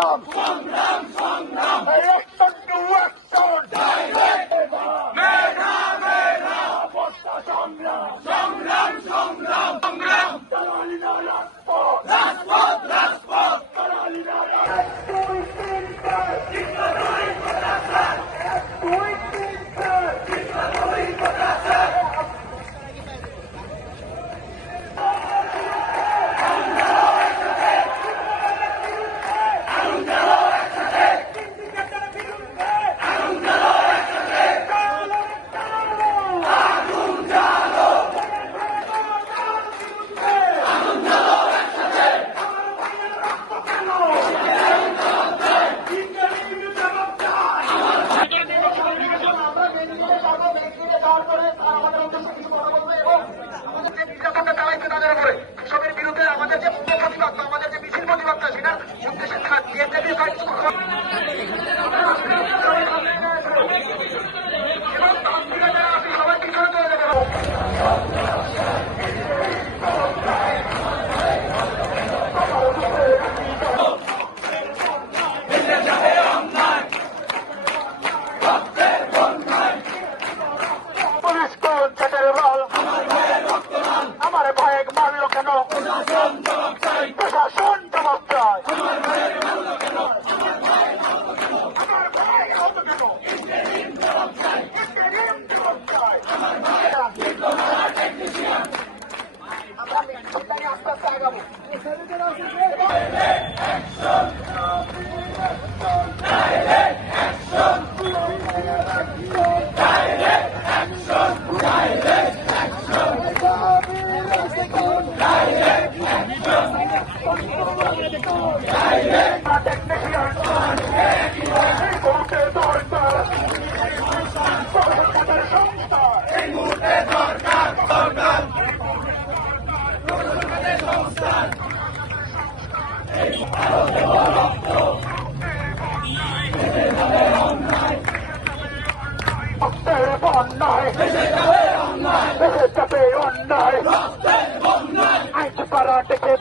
সংগ্রাম election to action অবস্থা সংগ্রাম দালালিরা রাজপথ দালালিরা সবের বিরুদ্ধে আমাদের যে প্রতিবাদ আমাদের যে মিছিল প্রতিবাদটা সেটার উদ্দেশ্যে সবাই পিছনে চলে যাবে। পুলিশ কোন ছেটের বল আমার ভয়ে মারল কেন প্রশাসন জবাব চায় আমার ভাই হত কেন আস্তে আস্তে আগাবো অন্যায় আইন করা টেকে